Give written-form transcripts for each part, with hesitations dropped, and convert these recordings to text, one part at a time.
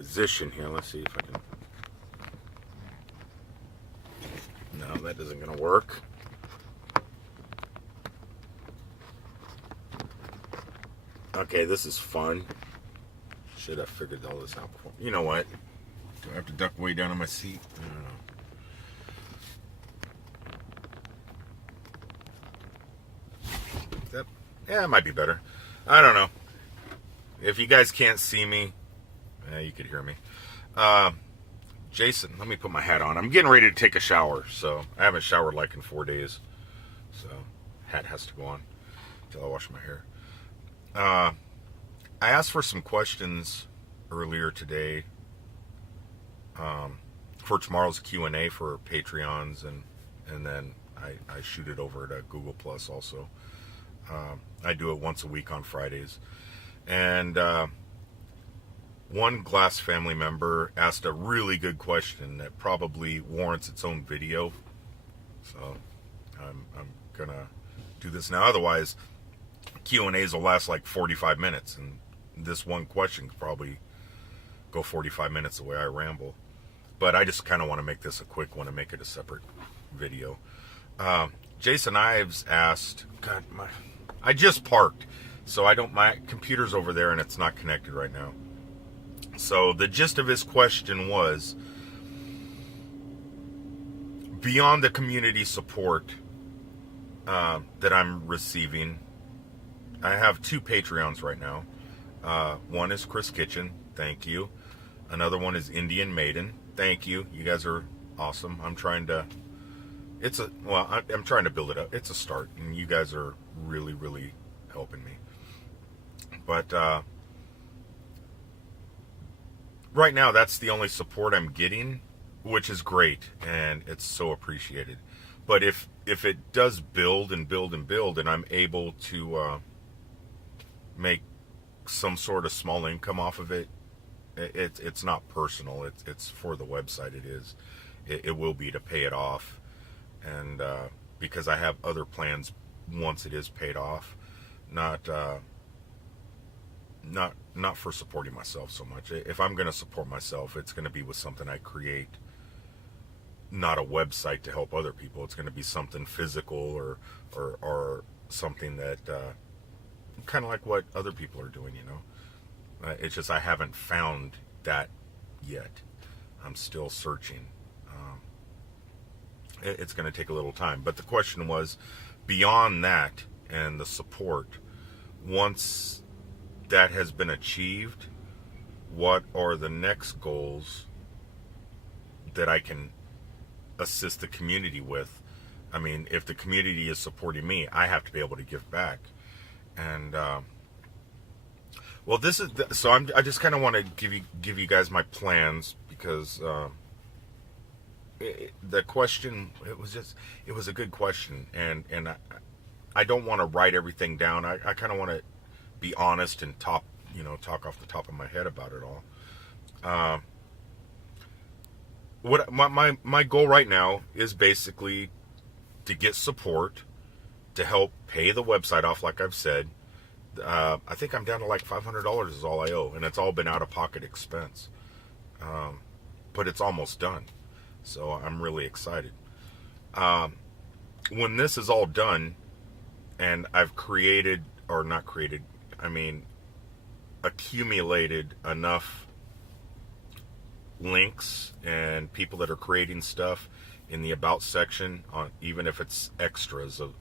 position here. Let's see if I can. No, that isn't going to work. Okay, this is fun. Should have figured all this out before. You know what? Do I have to duck way down on my seat? I don't know. Yeah, it might be better. I don't know. If you guys can't see me, you could hear me. Jason, let me put my hat on. I'm getting ready to take a shower, so I haven't showered like in 4 days. So, hat has to go on until I wash my hair. I asked for some questions earlier today for tomorrow's Q&A for Patreons, and then I shoot it over at Google Plus also. I do it once a week on Fridays. And one Glass family member asked a really good question that probably warrants its own video. So I'm gonna do this now. Otherwise, Q&As will last like 45 minutes, and this one question could probably go 45 minutes the way I ramble. But I just kind of want to make this a quick one and make it a separate video. Jason Ives asked, God, I just parked, so my computer's over there and it's not connected right now. So the gist of his question was, beyond the community support that I'm receiving, I have 2 Patreons right now. One is Chris Kitchen, thank you. Another one is Indian Maiden, thank you. You guys are awesome. I'm trying to build it up. It's a start, and you guys are really, really helping me. But right now, that's the only support I'm getting, which is great, and it's so appreciated. But if it does build and build and build, and I'm able to make some sort of small income off of it, it's not personal. It's for the website. It will be to pay it off. And because I have other plans once it is paid off, not for supporting myself so much. If I'm going to support myself, it's going to be with something I create, not a website to help other people. It's going to be something physical or something that kind of like what other people are doing, you know. It's just I haven't found that yet. I'm still searching. It's going to take a little time. But the question was, beyond that and the support, once that has been achieved, what are the next goals that I can assist the community with? I mean, if the community is supporting me, I have to be able to give back. And well, this is so I just kind of want to give you guys my plans, because the question, it was a good question, and I don't want to write everything down. I kind of want to be honest and talk off the top of my head about it all. What my goal right now is basically to get support to help pay the website off, like I've said. I think I'm down to like $500 is all I owe, and it's all been out of pocket expense. But it's almost done. So I'm really excited. When this is all done, and I've accumulated enough links and people that are creating stuff in the about section, even if it's extras of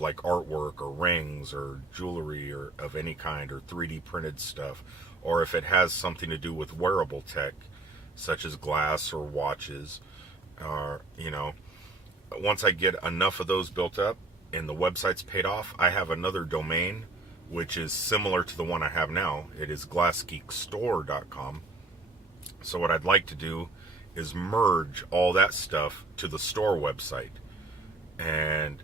like artwork or rings or jewelry or of any kind, or 3D printed stuff, or if it has something to do with wearable tech, such as glass or watches, or, once I get enough of those built up and the website's paid off, I have another domain which is similar to the one I have now. It is glassgeekstore.com. So what I'd like to do is merge all that stuff to the store website, and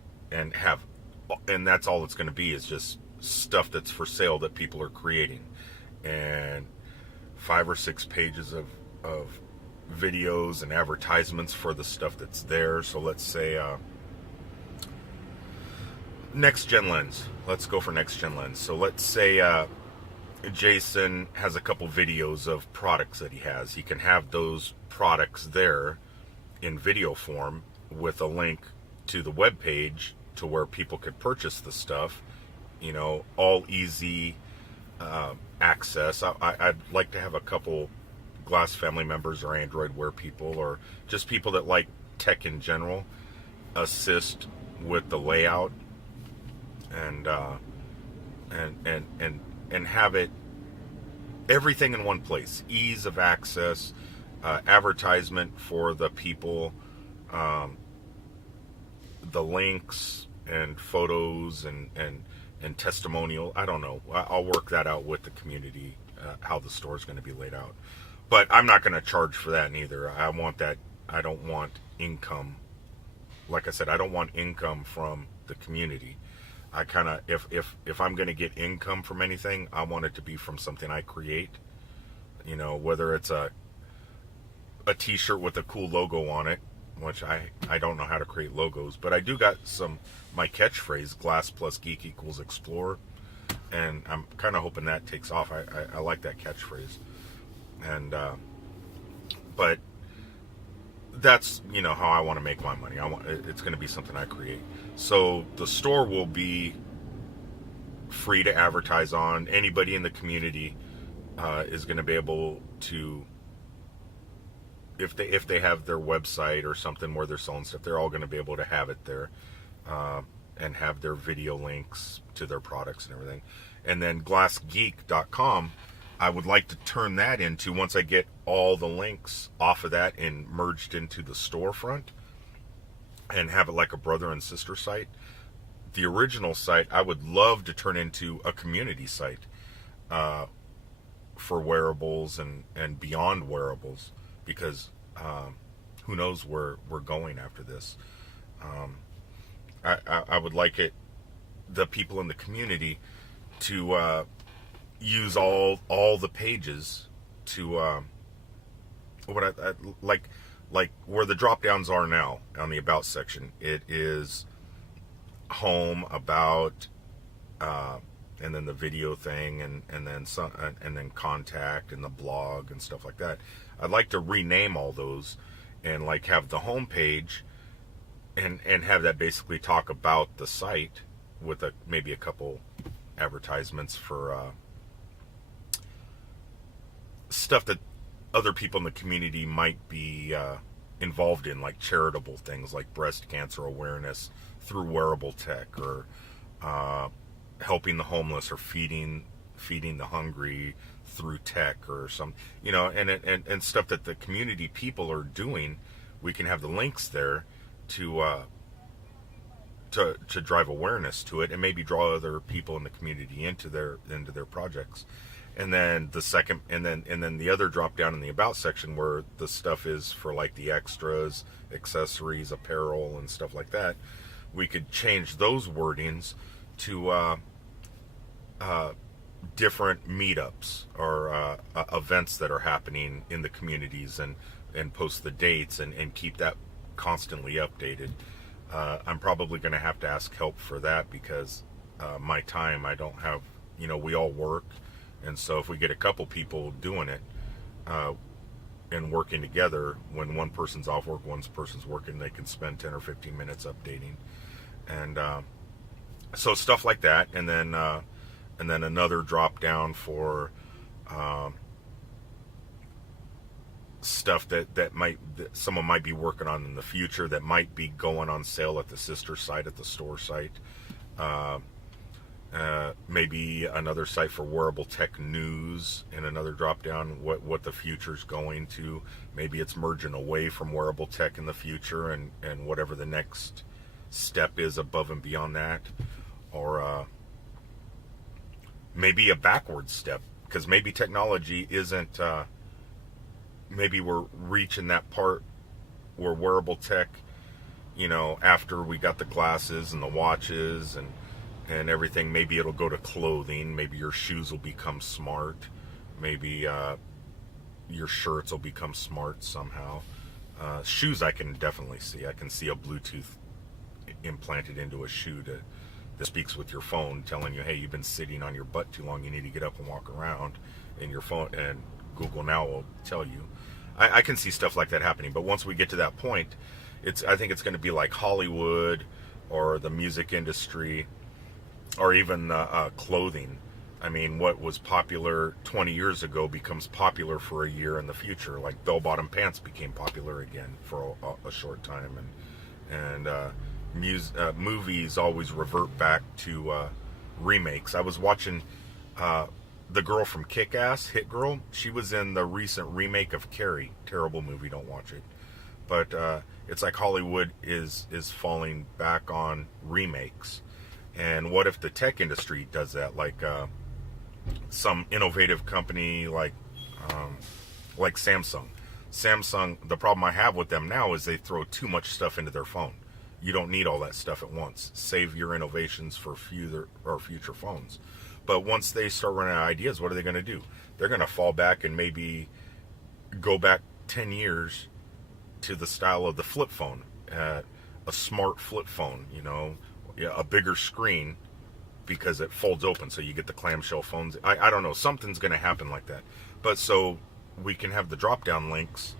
that's all it's going to be, is just stuff that's for sale that people are creating, and 5 or 6 pages of videos and advertisements for the stuff that's there. So let's say next gen lens. Let's go for next gen lens. So let's say Jason has a couple videos of products that he has. He can have those products there in video form with a link to the web page to where people could purchase the stuff. All easy access. I'd like to have a couple Glass family members or Android Wear people or just people that like tech in general assist with the layout and and have it everything in one place. Ease of access, advertisement for the people, the links and photos and testimonial. I don't know. I'll work that out with the community, how the store is going to be laid out. But I'm not going to charge for that neither. I want that. I don't want income. Like I said, I don't want income from the community. I kind of, if I'm going to get income from anything, I want it to be from something I create. Whether it's a t-shirt with a cool logo on it, which I don't know how to create logos, but I do got my catchphrase, glass plus geek equals explore, and I'm kind of hoping that takes off. I like that catchphrase, and but that's how I want to make my money. It's going to be something I create. So the store will be free to advertise on. Anybody in the community is going to be able to, if they have their website or something where they're selling stuff, they're all going to be able to have it there, and have their video links to their products and everything. And then glassgeek.com, I would like to turn that into, once I get all the links off of that and merged into the storefront, and have it like a brother and sister site. The original site I would love to turn into a community site for wearables and beyond wearables, because who knows where we're going after this. I would like the people in the community to use all the pages to what I like where the drop downs are now on the about section. It is home, about, and then the video thing, and then some, and then contact and the blog and stuff like that. I'd like to rename all those and like have the home page and have that basically talk about the site with maybe a couple advertisements for stuff that other people in the community might be involved in, like charitable things like breast cancer awareness through wearable tech, or helping the homeless, or feeding the hungry through tech, or some, and stuff that the community people are doing. We can have the links there to drive awareness to it, and maybe draw other people in the community into their projects. And then the other drop down in the about section, where the stuff is for like the extras, accessories, apparel, and stuff like that, we could change those wordings to different meetups or events that are happening in the communities, and post the dates and keep that constantly updated. I'm probably going to have to ask help for that, because my time, I don't have, we all work. And so if we get a couple people doing it and working together, when one person's off work, one person's working, they can spend 10 or 15 minutes updating. And so stuff like that. And then another drop down for stuff that someone might be working on in the future, that might be going on sale at the sister site, at the store site. Maybe another site for wearable tech news, and another drop down what the future's going to. Maybe it's merging away from wearable tech in the future, and whatever the next step is above and beyond that, or maybe a backward step, because maybe technology isn't. Maybe we're reaching that part where wearable tech, after we got the glasses and the watches and everything, maybe it'll go to clothing. Maybe your shoes will become smart. Maybe your shirts will become smart somehow. Shoes, I can definitely see. I can see a Bluetooth implanted into a shoe that speaks with your phone, telling you, hey, you've been sitting on your butt too long, you need to get up and walk around, in your phone, and Google Now will tell you. I can see stuff like that happening, but once we get to that point, I think it's going to be like Hollywood or the music industry or even clothing. I mean, what was popular 20 years ago becomes popular for a year in the future. Like bell-bottom pants became popular again for a short time, and movies always revert back to remakes. I was watching the girl from Kick-Ass, Hit Girl. She was in the recent remake of Carrie. Terrible movie, don't watch it. But it's like Hollywood is falling back on remakes. And what if the tech industry does that? Like some innovative company like Samsung. Samsung, the problem I have with them now is they throw too much stuff into their phone. You don't need all that stuff at once. Save your innovations for future phones. But once they start running out of ideas, what are they going to do? They're going to fall back and maybe go back 10 years to the style of the flip phone, a smart flip phone, a bigger screen, because it folds open, so you get the clamshell phones. I don't know, something's going to happen like that. But so we can have the drop-down links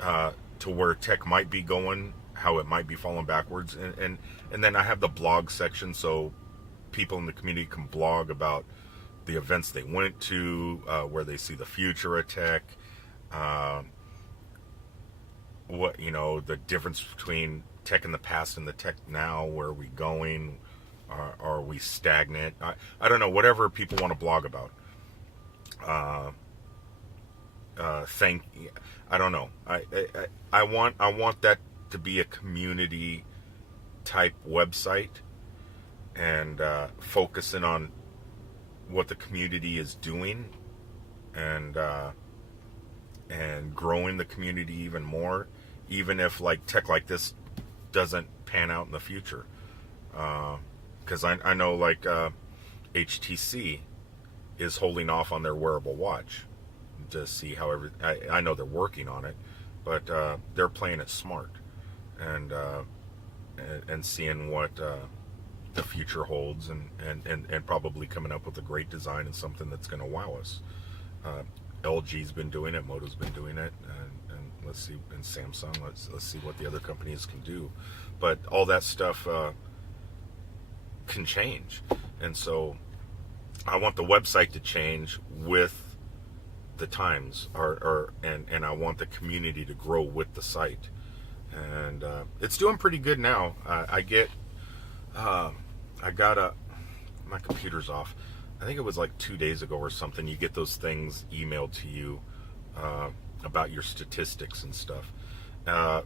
to where tech might be going, how it might be falling backwards, and then I have the blog section, so people in the community can blog about the events they went to, where they see the future of tech, the difference between tech in the past and the tech now. Where are we going? Are we stagnant? I don't know. Whatever people want to blog about. I don't know. I want that to be a community type website, and focusing on what the community is doing, and growing the community even more, even if like tech like this doesn't pan out in the future. Because I know like HTC is holding off on their wearable watch to see how I know they're working on it, but they're playing it smart, and seeing what the future holds, and probably coming up with a great design and something that's going to wow us. LG's been doing it, Moto's been doing it, and let's see, and Samsung. Let's see what the other companies can do. But all that stuff can change, and so I want the website to change with the times, and I want the community to grow with the site, and it's doing pretty good now. My computer's off. I think it was like 2 days ago or something. You get those things emailed to you about your statistics and stuff. I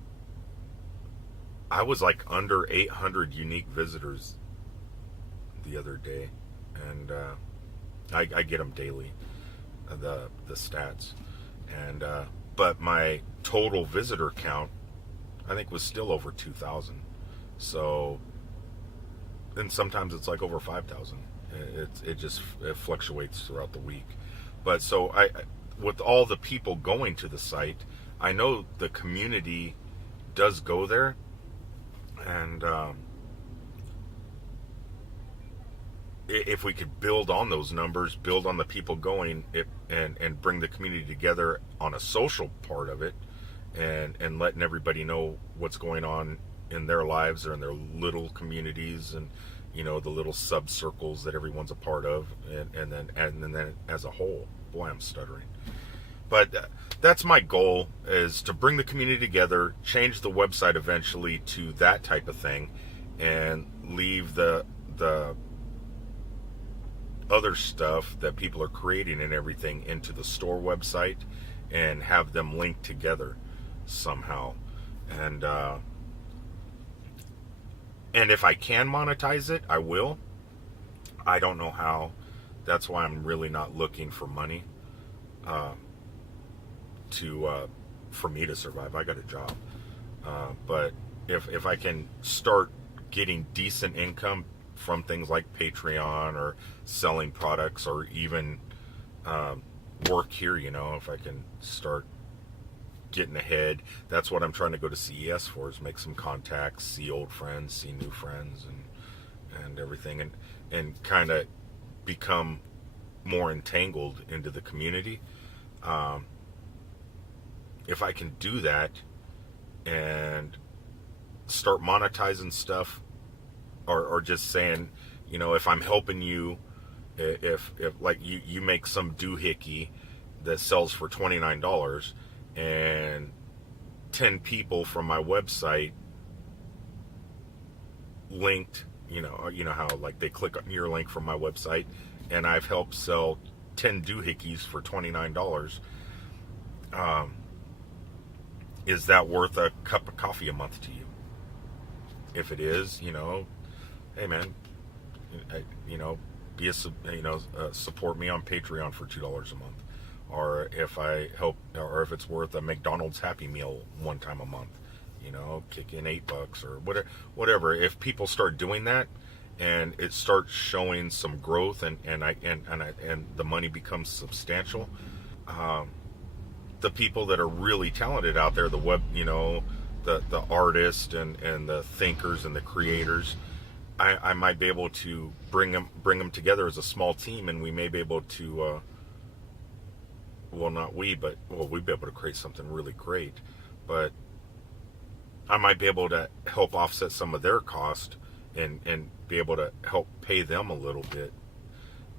was like under 800 unique visitors the other day, and I get them daily, the stats, and but my total visitor count, I think, was still over 2,000. So, and sometimes it's like over 5,000. It fluctuates throughout the week. But so with all the people going to the site, I know the community does go there, and if we could build on those numbers, build on the people going, and bring the community together on a social part of it, and letting everybody know what's going on in their lives or in their little communities, and the little sub circles that everyone's a part of, and then as a whole. Boy, I'm stuttering. But that's my goal, is to bring the community together, change the website eventually to that type of thing, and leave the other stuff that people are creating and everything into the store website, and have them linked together somehow. And if I can monetize it, I will. I don't know how. That's why I'm really not looking for money for me to survive. I got a job. But if I can start getting decent income from things like Patreon or selling products, or even work here, if I can start getting ahead. That's what I'm trying to go to CES for, is make some contacts, see old friends, see new friends, and everything, and kind of become more entangled into the community. Um, if I can do that and start monetizing stuff, or just saying, if I'm helping you, if like you make some doohickey that sells for $29, and 10 people from my website linked, you know how like they click on your link from my website, and I've helped sell 10 doohickeys for $29. Is that worth a cup of coffee a month to you? If it is, hey man, be support me on Patreon for $2 a month, or if it's worth a McDonald's Happy Meal one time a month, kick in $8 or whatever. If people start doing that, and it starts showing some growth, and the money becomes substantial, the people that are really talented out there, the artists and the thinkers and the creators, I might be able to bring them together as a small team, and we may be able to, we'd be able to create something really great. But I might be able to help offset some of their cost, and be able to help pay them a little bit.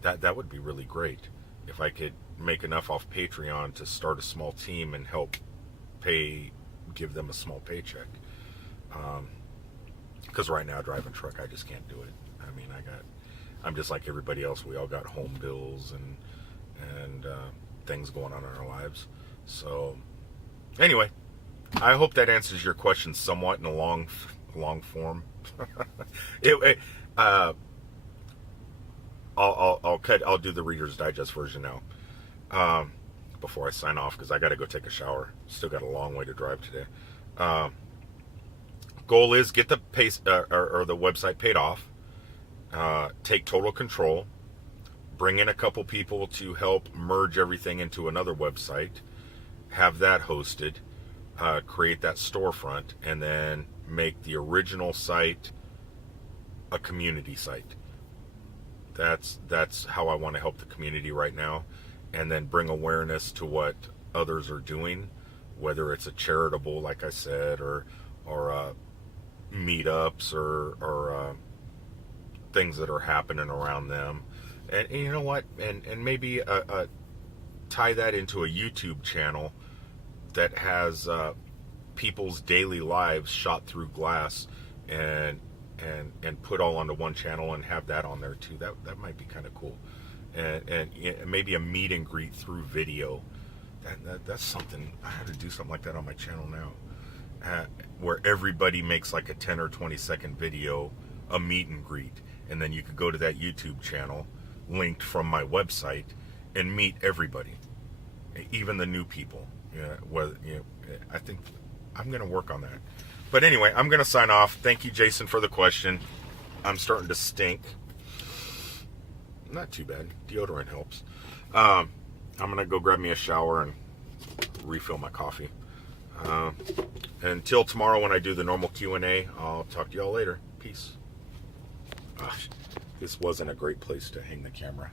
That would be really great if I could make enough off Patreon to start a small team and help give them a small paycheck. Because right now, driving truck, I just can't do it. I mean, I'm just like everybody else. We all got home bills and things going on in our lives. So anyway, I hope that answers your question somewhat in a long form. I'll do the Reader's Digest version now, before I sign off, because I got to go take a shower. Still got a long way to drive today. Goal is get the or the website paid off, take total control, bring in a couple people to help merge everything into another website, have that hosted, create that storefront, and then make the original site a community site. That's how I want to help the community right now, and then bring awareness to what others are doing, whether it's a charitable, like I said, or meetups, or things that are happening around them, and you know what, and maybe tie that into a YouTube channel that has people's daily lives shot through glass, and put all onto one channel, and have that on there too. That might be kind of cool, and maybe a meet and greet through video. That's something. I have to do something like that on my channel now, where everybody makes like a 10 or 20-second video, a meet and greet, and then you could go to that YouTube channel linked from my website and meet everybody, even the new people. I think I'm going to work on that. But anyway, I'm going to sign off. Thank you, Jason, for the question. I'm starting to stink. Not too bad. Deodorant helps. I'm going to go grab me a shower and refill my coffee. Until tomorrow when I do the normal Q&A, I'll talk to y'all later. Peace. Gosh, this wasn't a great place to hang the camera.